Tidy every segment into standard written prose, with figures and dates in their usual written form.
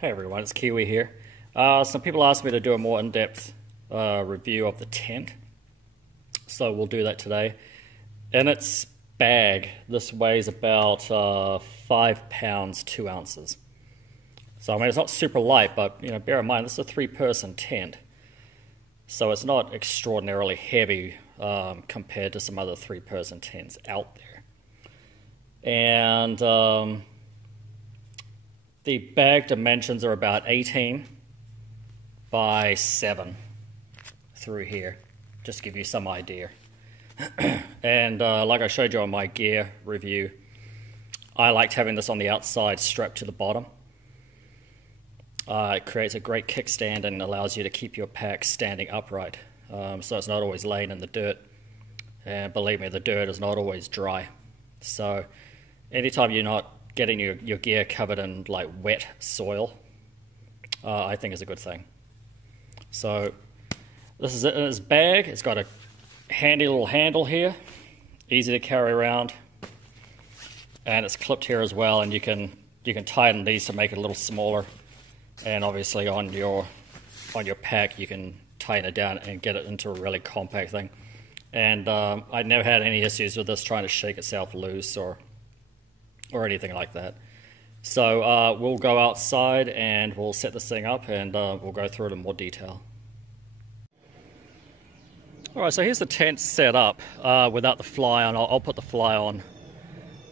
Hey everyone, it's Kiwi here. Some people asked me to do a more in-depth review of the tent, so we'll do that today. In its bag, this weighs about 5 pounds, 2 ounces. So I mean, it's not super light, but bear in mind, this is a 3-person tent. So it's not extraordinarily heavy compared to some other 3-person tents out there. And the bag dimensions are about 18 by 7 through here, just to give you some idea. And like I showed you on my gear review, I liked having this on the outside strapped to the bottom. It creates a great kickstand and allows you to keep your pack standing upright, so it's not always laying in the dirt. And believe me, the dirt is not always dry. So anytime you're not getting your gear covered in like wet soil, I think is a good thing. So this is it in its bag. It's got a handy little handle here, easy to carry around, and it's clipped here as well, and you can tighten these to make it a little smaller, and obviously on your pack you can tighten it down and get it into a really compact thing. And I never had any issues with this trying to shake itself loose or anything like that. So we'll go outside and we'll set this thing up, and we'll go through it in more detail. Alright, so here's the tent set up without the fly on. I'll put the fly on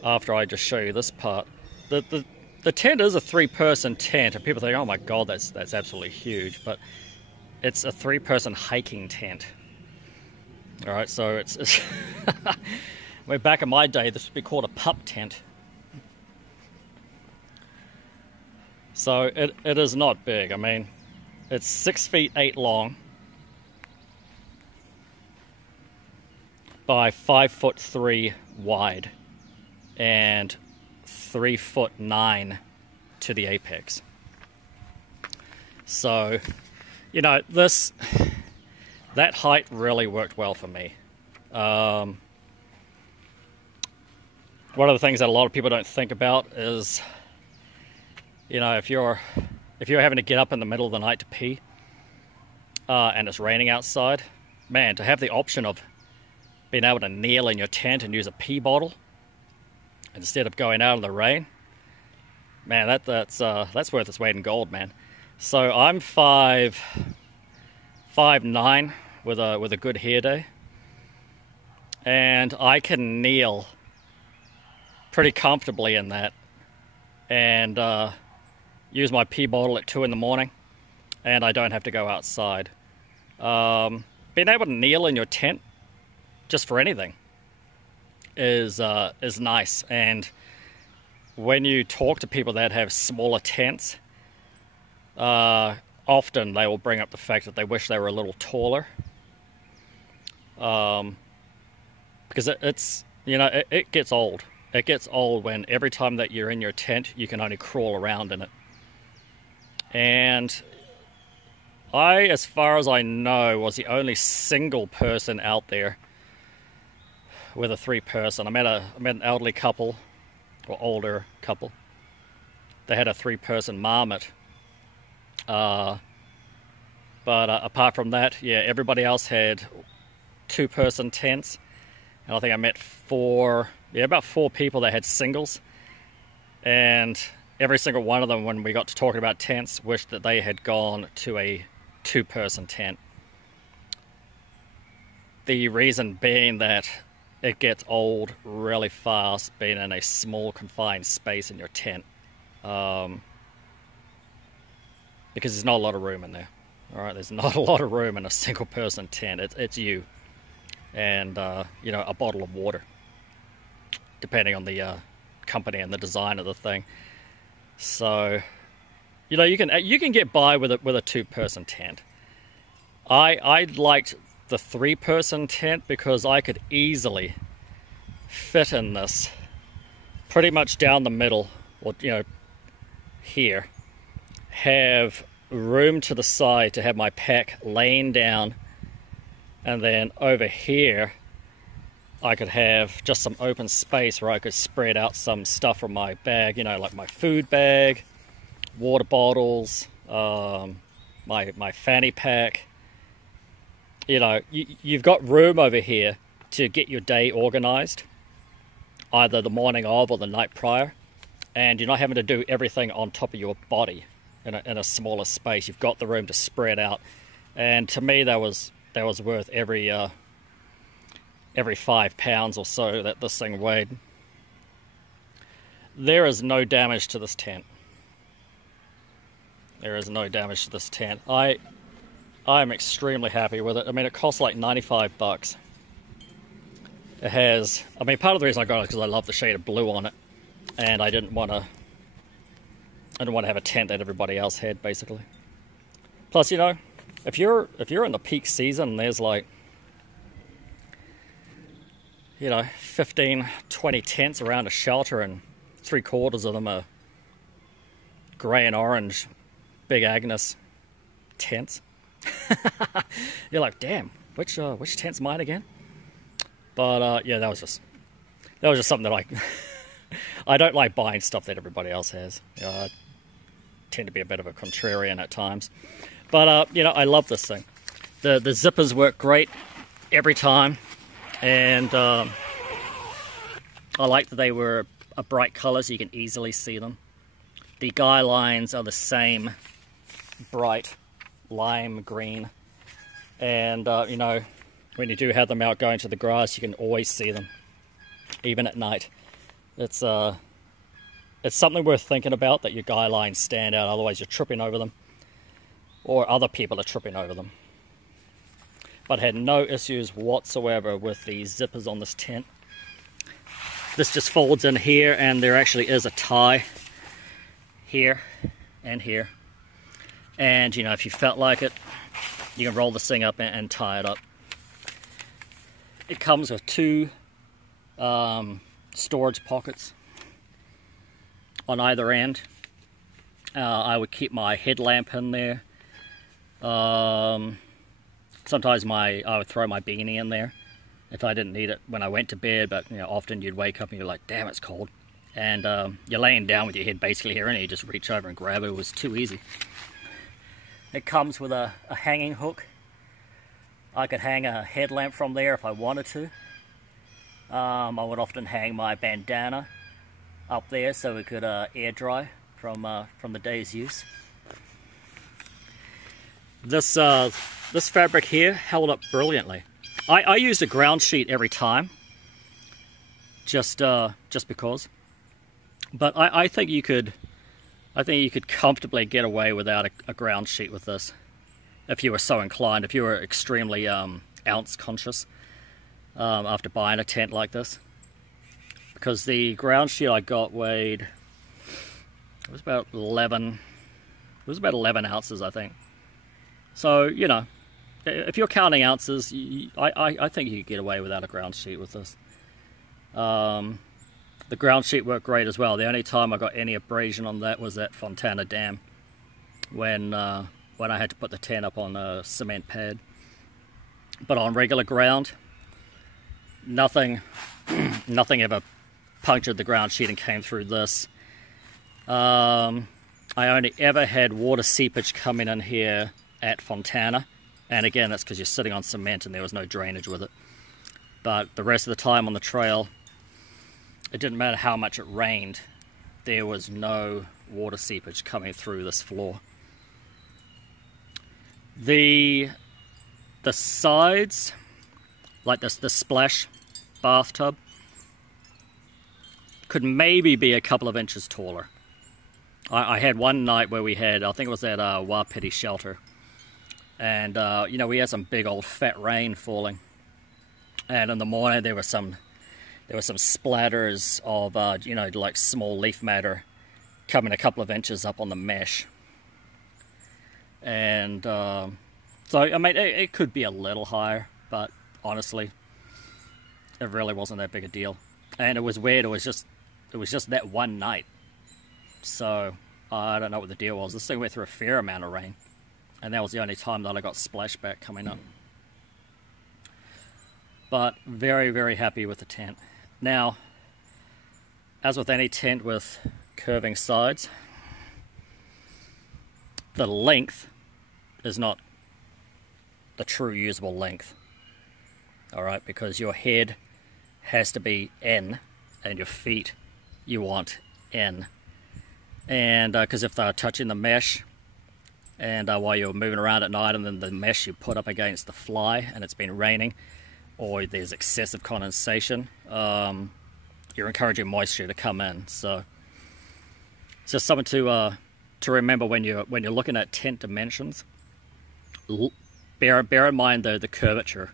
after I just show you this part. The tent is a 3-person tent, and people think, oh my god, that's absolutely huge, but it's a 3-person hiking tent. Alright, so it's way back in my day, this would be called a pup tent. So it is not big. I mean, it's 6 feet 8 long by 5 foot 3 wide and 3 foot 9 to the apex. So, that height really worked well for me. One of the things that a lot of people don't think about is, if you're having to get up in the middle of the night to pee, and it's raining outside, man, to have the option of being able to kneel in your tent and use a pee bottle instead of going out in the rain, man, that's worth its weight in gold, man. So I'm 5'9" with a good hair day, and I can kneel pretty comfortably in that, and use my pee bottle at 2 in the morning, and I don't have to go outside. Being able to kneel in your tent just for anything is nice. And when you talk to people that have smaller tents, often they will bring up the fact that they wish they were a little taller, because it gets old. It gets old when every time that you're in your tent, you can only crawl around in it. And I, as far as I know, was the only single person out there with a 3-person. I met an elderly couple, or older couple. They had a 3-person marmot. But apart from that, yeah, everybody else had 2-person tents. And I think I met about 4 people that had singles. And every single one of them, when we got to talking about tents, wished that they had gone to a 2-person tent. The reason being that it gets old really fast being in a small confined space in your tent, because there's not a lot of room in there. All right, there's not a lot of room in a single-person tent. It's you and a bottle of water, depending on the company and the design of the thing. So, you can get by with a 2-person tent. I liked the 3-person tent because I could easily fit in this pretty much down the middle, or here, have room to the side to have my pack laying down, and then over here I could have just some open space where I could spread out some stuff from my bag, like my food bag, water bottles, my fanny pack. You know, you've got room over here to get your day organized, either the morning of or the night prior, and you're not having to do everything on top of your body in a smaller space. You've got the room to spread out, and to me that was worth every 5 pounds or so that this thing weighed. There is no damage to this tent. There is no damage to this tent. I'm extremely happy with it. I mean, it costs like 95 bucks. It has, I mean, part of the reason I got it is because I love the shade of blue on it, and I didn't want to have a tent that everybody else had, basically. Plus, you know, if you're in the peak season, there's like, you know, 15, 20 tents around a shelter, and 3/4 of them are grey and orange Big Agnes tents. You're like, damn, which tent's mine again? But yeah, that was just something that I don't like buying stuff that everybody else has. You know, I tend to be a bit of a contrarian at times. But you know, I love this thing. The zippers work great every time, and I like that they were a bright color so you can easily see them. The guy lines are the same bright lime green, and you know, when you do have them out going to the grass, you can always see them, even at night. It's something worth thinking about, that your guy lines stand out, otherwise you're tripping over them, or other people are tripping over them. But had no issues whatsoever with the zippers on this tent. This just folds in here, and there actually is a tie here and here. And you know, if you felt like it, you can roll this thing up and tie it up. It comes with 2 storage pockets on either end. I would keep my headlamp in there. Sometimes I would throw my beanie in there if I didn't need it when I went to bed, but you know, often you'd wake up and you're like, damn, it's cold. And you're laying down with your head basically here, and you just reach over and grab it. It was too easy. It comes with a hanging hook. I could hang a headlamp from there if I wanted to. I would often hang my bandana up there so it could air dry from the day's use. This fabric here held up brilliantly. I used a ground sheet every time, just because. But I think you could comfortably get away without a ground sheet with this, if you were so inclined. If you were extremely ounce conscious after buying a tent like this, because the ground sheet I got weighed, it was about 11 ounces, I think. So you know, if you're counting ounces, I think you could get away without a ground sheet with this. The ground sheet worked great as well. The only time I got any abrasion on that was at Fontana Dam, when I had to put the tent up on a cement pad. But on regular ground, nothing ever punctured the ground sheet and came through this. I only ever had water seepage coming in here at Fontana, and again, that's because you're sitting on cement and there was no drainage with it. But the rest of the time on the trail, it didn't matter how much it rained, there was no water seepage coming through this floor. The sides, like the splash bathtub, could maybe be a couple of inches taller. I had one night where we had, I think it was at Wapiti Shelter, and you know, we had some big old fat rain falling, and in the morning there were some splatters of you know, like small leaf matter coming a couple of inches up on the mesh. And so I mean, it could be a little higher, but honestly, it really wasn't that big a deal. And it was weird, it was just that one night. So I don't know what the deal was. This thing went through a fair amount of rain, and that was the only time that I got splashback coming up. But very, very happy with the tent. Now, as with any tent with curving sides, the length is not the true usable length. Alright, because your head has to be in and your feet you want in. And because if they're touching the mesh and while you're moving around at night, and then the mesh you put up against the fly and it's been raining or there's excessive condensation, you're encouraging moisture to come in. So it's just something to remember when you're looking at tent dimensions. Bear in mind though the curvature,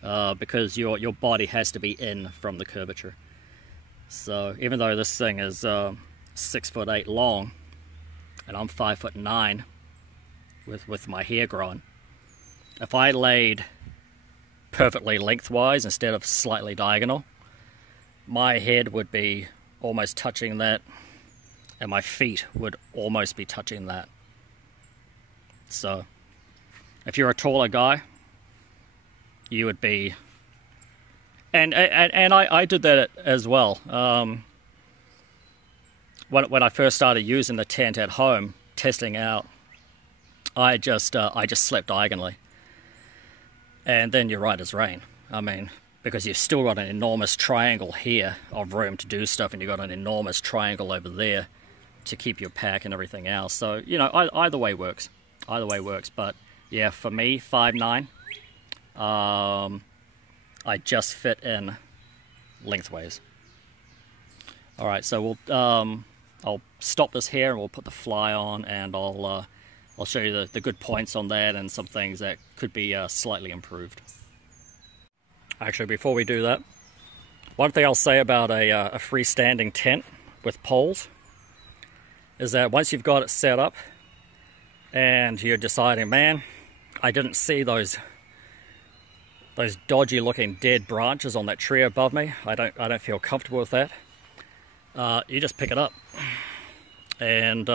because your body has to be in from the curvature. So even though this thing is 6'8" long and I'm 5'9" with my hair growing, if I laid perfectly lengthwise instead of slightly diagonal, my head would be almost touching that and my feet would almost be touching that. So if you're a taller guy, you would be, and I did that as well. When I first started using the tent at home, testing out, I just slept diagonally. And then you're right as rain. I mean, because you've still got an enormous triangle here of room to do stuff, and you've got an enormous triangle over there to keep your pack and everything else. So, you know, either way works. Either way works. But yeah, for me, 5'9", I just fit in lengthways. All right, so I'll stop this here and we'll put the fly on, and I'll show you the good points on that and some things that could be slightly improved. Actually, before we do that, one thing I'll say about a freestanding tent with poles is that once you've got it set up and you're deciding, man, I didn't see those dodgy looking dead branches on that tree above me, I don't feel comfortable with that, you just pick it up and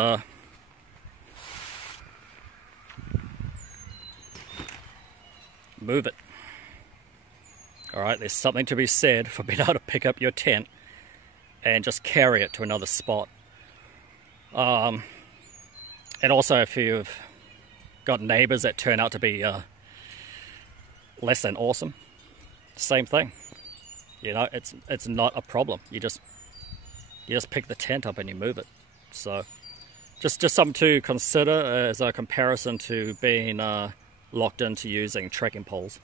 move it. Alright, there's something to be said for being able to pick up your tent and just carry it to another spot. And also, if you've got neighbors that turn out to be less than awesome, same thing. You know, it's not a problem. You just pick the tent up and you move it. So just something to consider as a comparison to being locked into using trekking poles.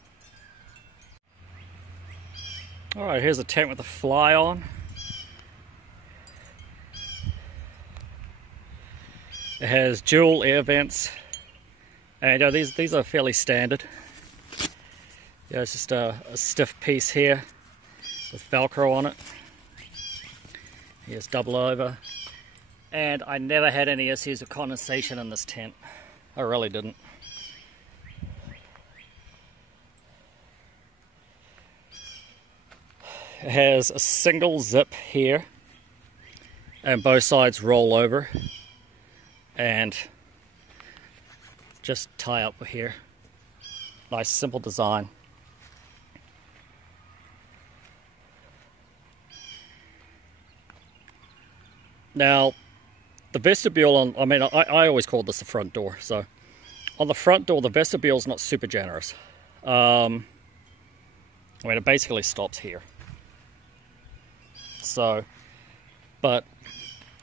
Alright, here's a tent with a fly on. It has dual air vents, and you know, these are fairly standard. Yeah, it's just a stiff piece here with Velcro on it. Here's double over, and I never had any issues with condensation in this tent. I really didn't. It has a single zip here, and both sides roll over and just tie up here. Nice simple design. Now the vestibule on, I mean, I always called this the front door. So on the front door, the vestibule is not super generous. I mean, it basically stops here. So, but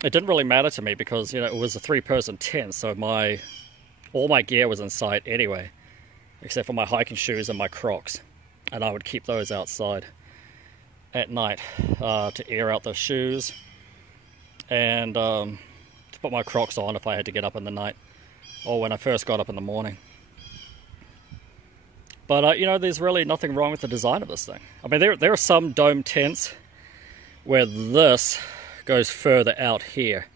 it didn't really matter to me because, you know, it was a 3-person tent, so all my gear was inside anyway, except for my hiking shoes and my Crocs, and I would keep those outside at night to air out the shoes and to put my Crocs on if I had to get up in the night or when I first got up in the morning. But you know, there's really nothing wrong with the design of this thing. I mean, there are some dome tents where this goes further out here,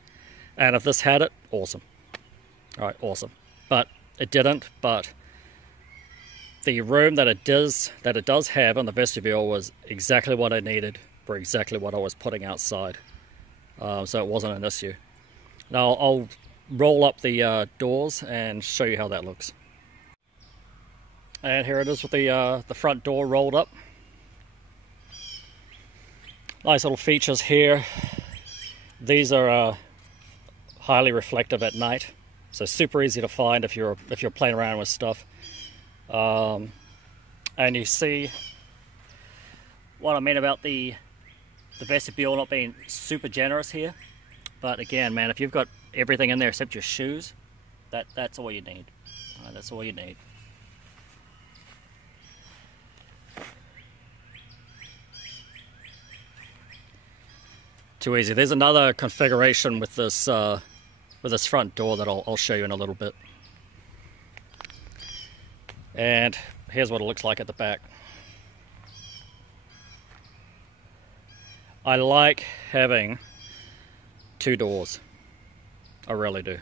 and if this had it, awesome. All right, awesome. But it didn't. But the room that it does have in the vestibule was exactly what I needed for exactly what I was putting outside. So it wasn't an issue. Now I'll roll up the doors and show you how that looks. And here it is with the front door rolled up. Nice little features here. These are highly reflective at night. So super easy to find if you're playing around with stuff. And you see what I mean about the vestibule not being super generous here. But again, man, if you've got everything in there except your shoes, that's all you need. That's all you need. Too easy. There's another configuration with this front door that I'll show you in a little bit. And here's what it looks like at the back. I like having two doors. I really do.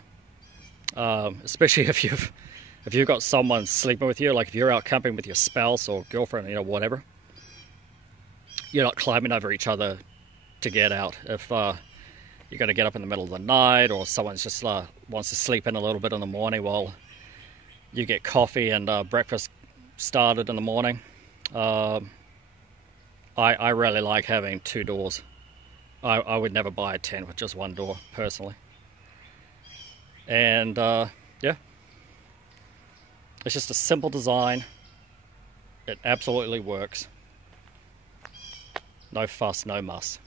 Especially if you've got someone sleeping with you, like if you're out camping with your spouse or girlfriend, you know, whatever. You're not climbing over each other to get out. If you're going to get up in the middle of the night, or someone's just wants to sleep in a little bit in the morning while you get coffee and breakfast started in the morning. I really like having two doors. I would never buy a tent with just one door, personally. And yeah, it's just a simple design. It absolutely works. No fuss, no muss.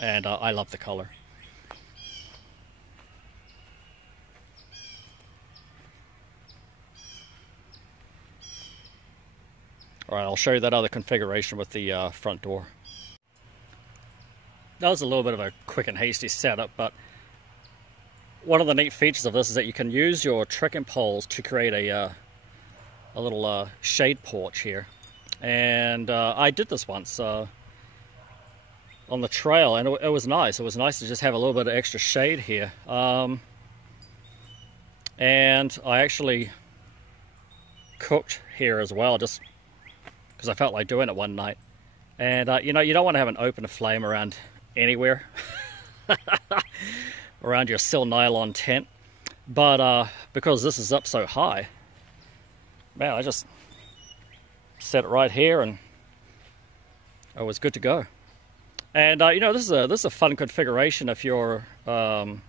And I love the color. Alright, I'll show you that other configuration with the front door. That was a little bit of a quick and hasty setup, but one of the neat features of this is that you can use your trekking poles to create a little shade porch here. And I did this once on the trail, and it was nice. It was nice to just have a little bit of extra shade here. And I actually cooked here as well, just because I felt like doing it one night. And you know, you don't want to have an open flame around anywhere around your sill nylon tent, but because this is up so high, man, I just set it right here and it was good to go. And you know, this is a fun configuration if you're of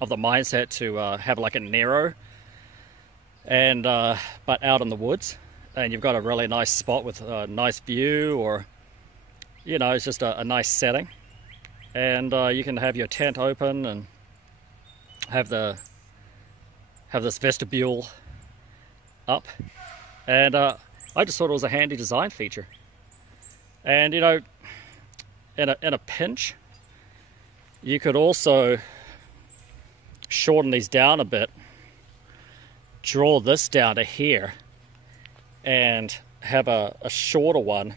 the mindset to have like a Nero and but out in the woods, and you've got a really nice spot with a nice view, or you know, it's just a nice setting, and you can have your tent open and have this vestibule up. And I just thought it was a handy design feature. And you know, in a pinch, you could also shorten these down a bit, draw this down to here, and have a shorter one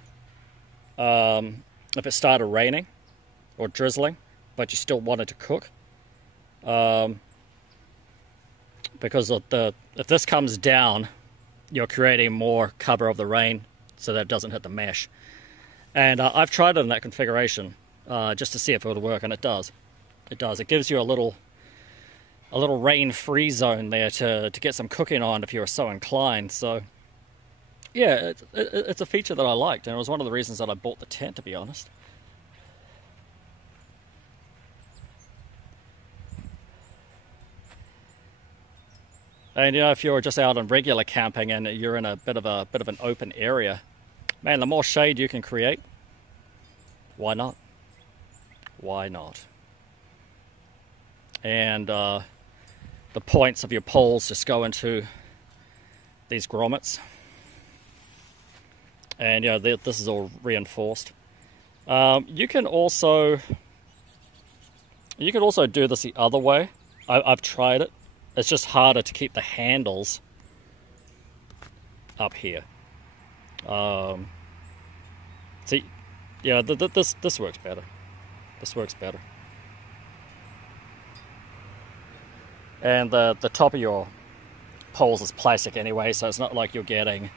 if it started raining or drizzling, but you still wanted to cook. Because if this comes down, you're creating more cover of the rain so that it doesn't hit the mesh. And I've tried it in that configuration just to see if it would work, and it does. It does. It gives you a little rain-free zone there to get some cooking on if you're so inclined. So yeah, it's a feature that I liked, and it was one of the reasons that I bought the tent, to be honest. And you know, if you're just out on regular camping and you're in a bit of an open area, man, the more shade you can create, why not? Why not? And the points of your poles just go into these grommets, and you know, this is all reinforced. You can also do this the other way. I've tried it. It's just harder to keep the handles up here. See, yeah, this works better. This works better. And the top of your poles is plastic anyway, so it's not like you're getting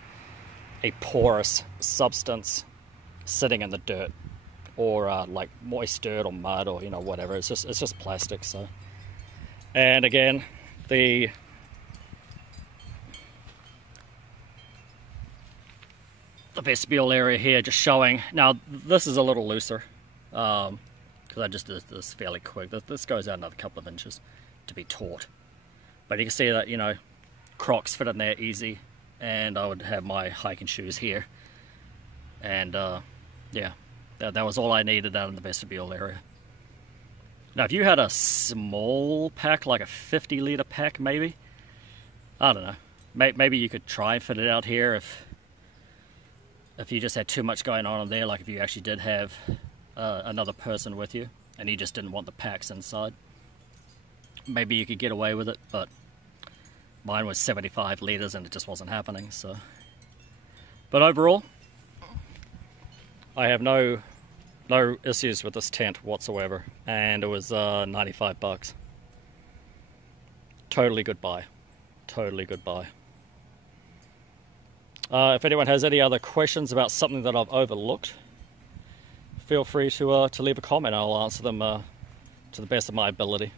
a porous substance sitting in the dirt, or like moist dirt or mud, or you know, whatever. It's just plastic. So, and again, the vestibule area here just showing. Now this is a little looser because I just did this fairly quick. This goes out another couple of inches to be taut. But you can see that, you know, Crocs fit in there easy, and I would have my hiking shoes here. And yeah, that was all I needed out in the vestibule area. Now, if you had a small pack, like a 50-liter pack maybe, I don't know, maybe you could try and fit it out here if you just had too much going on in there, like if you actually did have another person with you and you just didn't want the packs inside. Maybe you could get away with it, but mine was 75 liters and it just wasn't happening, so. But overall, I have no issues with this tent whatsoever, and it was 95 bucks. Totally good buy. Totally good buy. If anyone has any other questions about something that I've overlooked, feel free to leave a comment. I'll answer them to the best of my ability.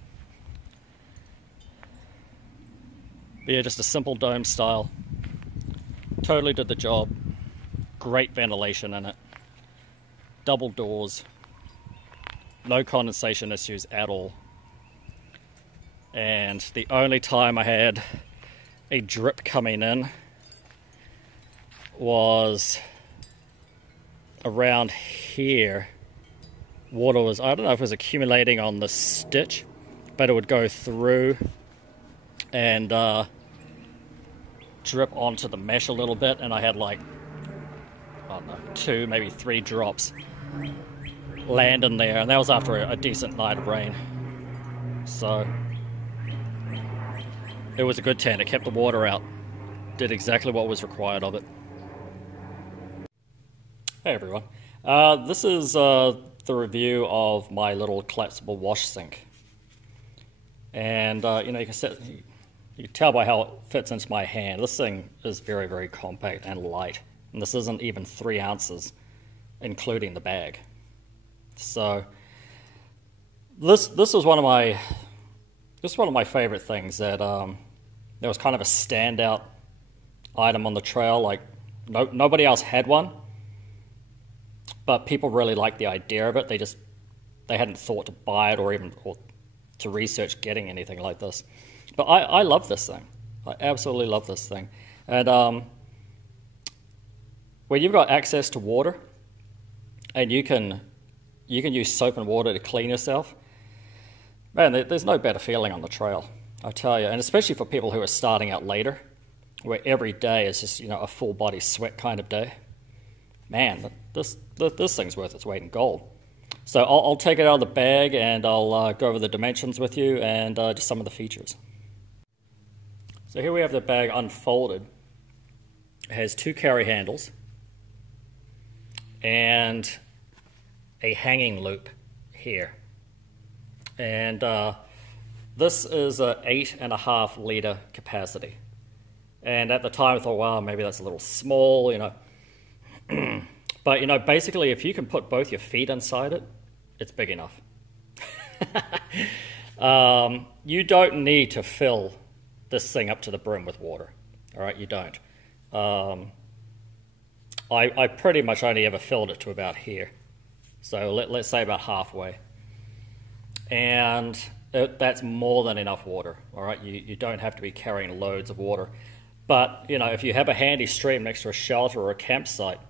But yeah, just a simple dome style. Totally did the job. Great ventilation in it. Double doors. No condensation issues at all. And the only time I had a drip coming in was around here. Water was, I don't know if it was accumulating on the stitch, but it would go through and drip onto the mesh a little bit, and I had like, I don't know, 2, maybe 3 drops land in there, and that was after a decent night of rain. So it was a good tent. It kept the water out, did exactly what was required of it. Hey everyone, this is the review of my little collapsible wash sink, and you know, you can tell by how it fits into my hand. This thing is very, very compact and light, and this isn't even 3 ounces, including the bag. So this was one of my favorite things that there was kind of a standout item on the trail. Like nobody else had one, but people really liked the idea of it. They hadn't thought to buy it or to research getting anything like this. But I love this thing. I absolutely love this thing. And when you've got access to water and you can use soap and water to clean yourself, man, there's no better feeling on the trail, I tell you. And especially for people who are starting out later, where every day is just, you know, a full body sweat kind of day. Man, this thing's worth its weight in gold. So I'll take it out of the bag and I'll go over the dimensions with you and just some of the features. So here we have the bag unfolded. It has 2 carry handles and a hanging loop here. And this is a 8.5 liter capacity. And at the time I thought, wow, maybe that's a little small, you know. But, you know, basically if you can put both your feet inside it, it's big enough. You don't need to fill this thing up to the brim with water. All right, you don't. I pretty much only ever filled it to about here. So let's say about halfway. And that's more than enough water. All right, you don't have to be carrying loads of water. But, you know, if you have a handy stream next to a shelter or a campsite,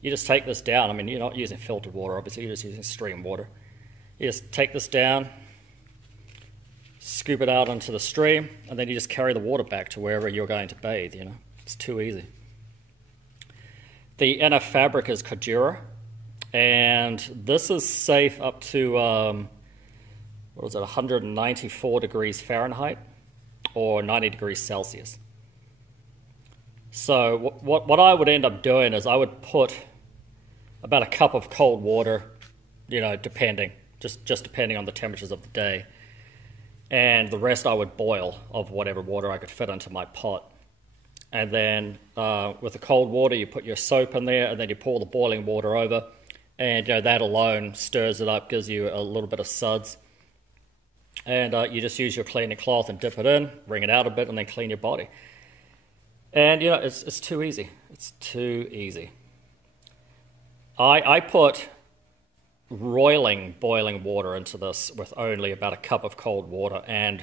you just take this down. I mean, you're not using filtered water, obviously, you're just using stream water. You just take this down, scoop it out onto the stream, and then you just carry the water back to wherever you're going to bathe, you know. It's too easy. The inner fabric is Kajura, and this is safe up to, what was it, 194 degrees Fahrenheit or 90 degrees Celsius. So what I would end up doing is I would put about a cup of cold water, you know, just depending on the temperatures of the day. And the rest I would boil of whatever water I could fit into my pot. And then with the cold water, you put your soap in there, and then you pour the boiling water over. And, you know, that alone stirs it up, gives you a little bit of suds. And you just use your cleaning cloth and dip it in, wring it out a bit, and then clean your body. And, you know, it's too easy. It's too easy. I put roiling boiling water into this with only about a cup of cold water, and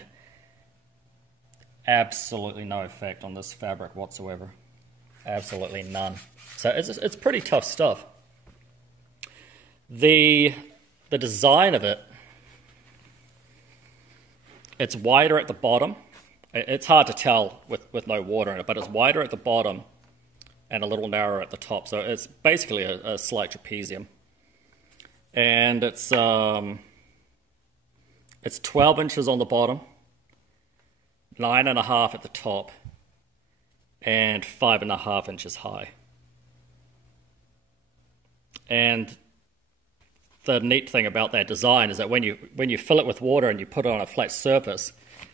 absolutely no effect on this fabric whatsoever. Absolutely none. So it's pretty tough stuff. The design of it, it's wider at the bottom. It's hard to tell with no water in it, but it's wider at the bottom and a little narrower at the top. So it's basically a slight trapezium. And it's 12 inches on the bottom, 9.5 at the top, and 5.5 inches high. And the neat thing about that design is that when you fill it with water and you put it on a flat surface,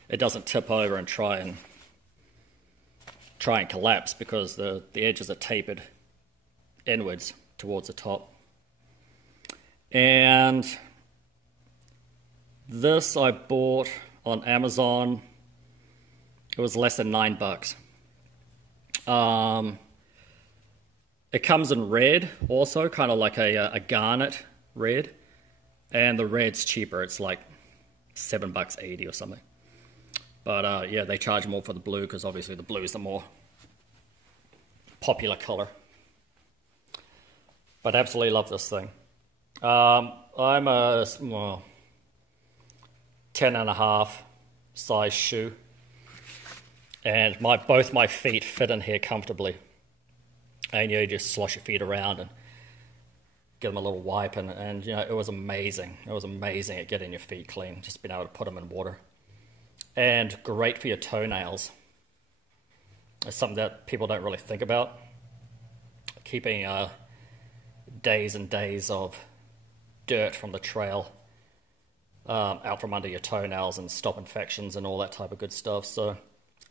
it doesn't tip over and try and collapse, because the edges are tapered inwards towards the top. And this I bought on Amazon. It was less than $9. It comes in red also, kind of like a garnet red, and the red's cheaper. It's like $7.80 or something. But yeah, they charge more for the blue because obviously the blue is the more popular color. But absolutely love this thing. I'm a 10.5 size shoe, and both my feet fit in here comfortably. And you just slosh your feet around and give them a little wipe, and you know, it was amazing. It was amazing at getting your feet clean, just being able to put them in water. And great for your toenails. It's something that people don't really think about. Keeping days and days of dirt from the trail out from under your toenails and stop infections and all that type of good stuff. So,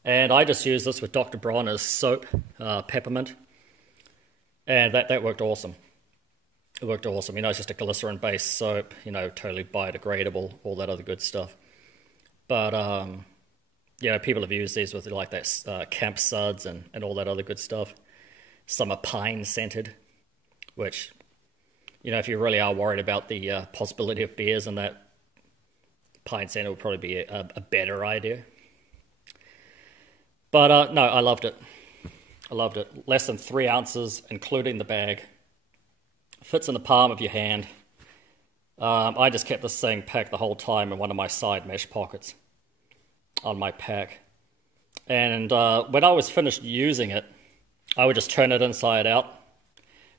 and I just used this with Dr. Bronner's soap, peppermint, and that worked awesome. It worked awesome. You know, it's just a glycerin-based soap, you know, totally biodegradable, all that other good stuff. But, you know, people have used these with like that camp suds and all that other good stuff. Some are pine-scented, which, you know, if you really are worried about the possibility of beers and that, pine-scented would probably be a better idea. But, no, I loved it. I loved it. Less than 3 ounces, including the bag. Fits in the palm of your hand. I just kept this thing packed the whole time in one of my side mesh pockets on my pack. And when I was finished using it, I would just turn it inside out,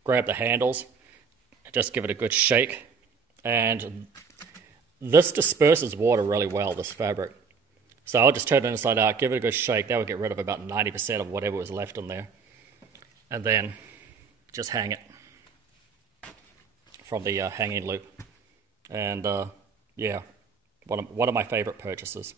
grab the handles, just give it a good shake. And this disperses water really well, this fabric. So I'll just turn it inside out, give it a good shake. That would get rid of about 90% of whatever was left in there. And then just hang it from the hanging loop. And yeah, one of my favorite purchases.